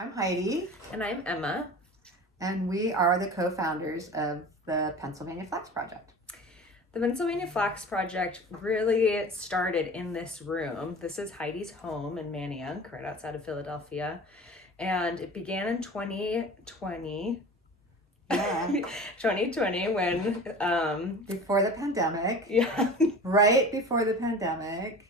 I'm Heidi. And I'm Emma. And we are the co-founders of the Pennsylvania Flax Project. The Pennsylvania Flax Project really started in this room. This is Heidi's home in Manayunk, right outside of Philadelphia. And it began in 2020. Yeah. 2020 when... before the pandemic. Yeah. Right before the pandemic.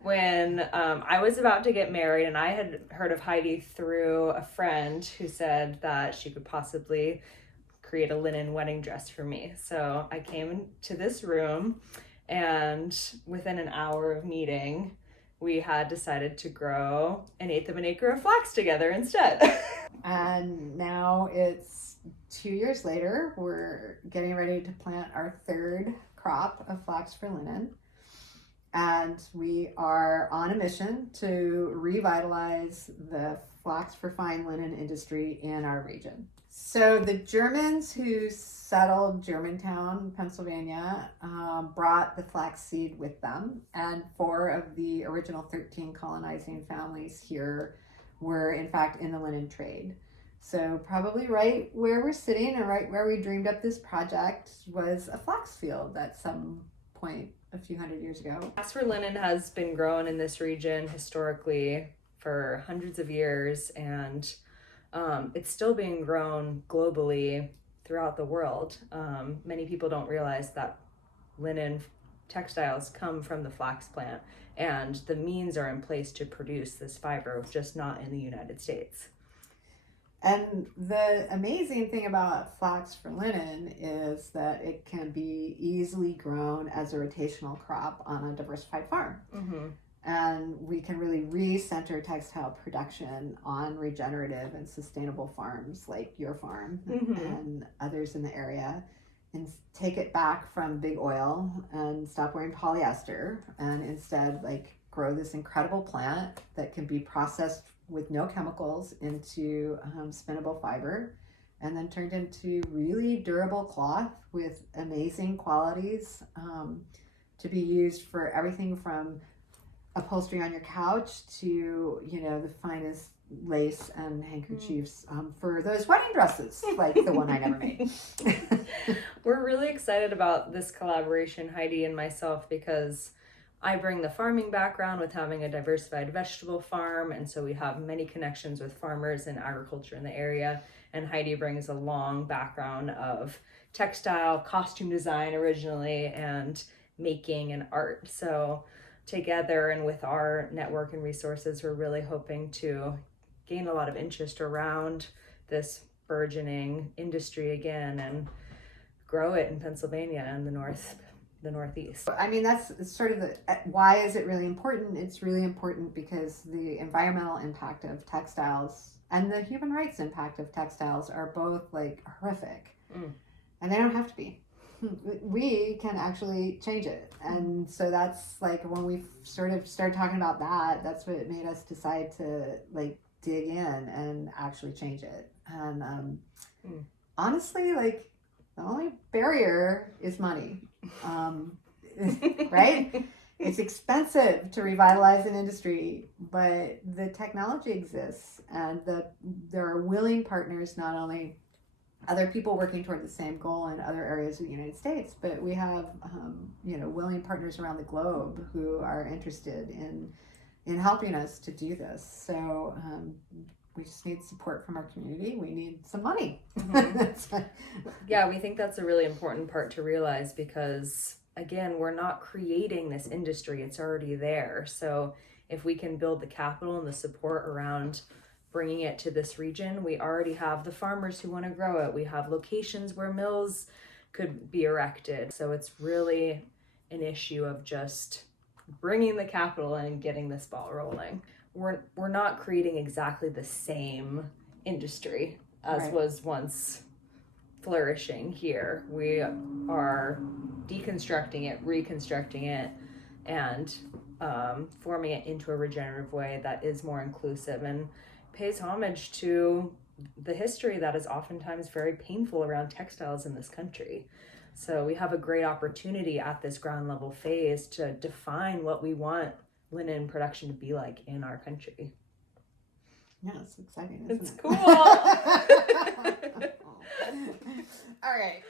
When I was about to get married, and I had heard of Heidi through a friend who said that she could possibly create a linen wedding dress for me. So I came to this room, and within an hour of meeting, we had decided to grow 1/8 of an acre of flax together instead. And now it's 2 years later. We're getting ready to plant our third crop of flax for linen. And we are on a mission to revitalize the flax for fine linen industry in our region. So the Germans who settled Germantown, Pennsylvania, brought the flax seed with them. And 4 of the original 13 colonizing families here were in fact in the linen trade. So probably right where we're sitting and right where we dreamed up this project was a flax field at some point a few hundred years ago. Flax for linen has been grown in this region historically for hundreds of years, and it's still being grown globally throughout the world. Many people don't realize that linen textiles come from the flax plant, and the means are in place to produce this fiber, just not in the United States. And the amazing thing about flax for linen is that it can be easily grown as a rotational crop on a diversified farm. Mm-hmm. And we can really recenter textile production on regenerative and sustainable farms like your farm and others in the area, and take it back from big oil and stop wearing polyester, and instead grow this incredible plant that can be processed with no chemicals into spinnable fiber, and then turned into really durable cloth with amazing qualities to be used for everything from upholstery on your couch to the finest lace and handkerchiefs for those wedding dresses like the one I never made. We're really excited about this collaboration, Heidi and myself, because I bring the farming background with having a diversified vegetable farm, and so we have many connections with farmers and agriculture in the area. And Heidi brings a long background of textile, costume design originally, and making and art. So together and with our network and resources, we're really hoping to gain a lot of interest around this burgeoning industry again and grow it in Pennsylvania and the Northeast. I mean, that's sort of why is it really important? It's really important because the environmental impact of textiles and the human rights impact of textiles are both horrific. And they don't have to be. We can actually change it. And so that's when we sort of started talking about that's what made us decide to dig in and actually change it. And honestly, the only barrier is money, right? It's expensive to revitalize an industry, but the technology exists, and there are willing partners, not only other people working toward the same goal in other areas of the United States, but we have willing partners around the globe who are interested in helping us to do this. So we just need support from our community. We need some money. Yeah, we think that's a really important part to realize because, again, we're not creating this industry. It's already there. So if we can build the capital and the support around bringing it to this region, we already have the farmers who want to grow it. We have locations where mills could be erected. So it's really an issue of just bringing the capital and getting this ball rolling. We're not creating exactly the same industry as was once flourishing here. We are deconstructing it, reconstructing it, and forming it into a regenerative way that is more inclusive and pays homage to the history that is oftentimes very painful around textiles in this country. So we have a great opportunity at this ground level phase to define what we want linen production to be like in our country. Yeah, it's exciting, isn't It's it? cool. All right.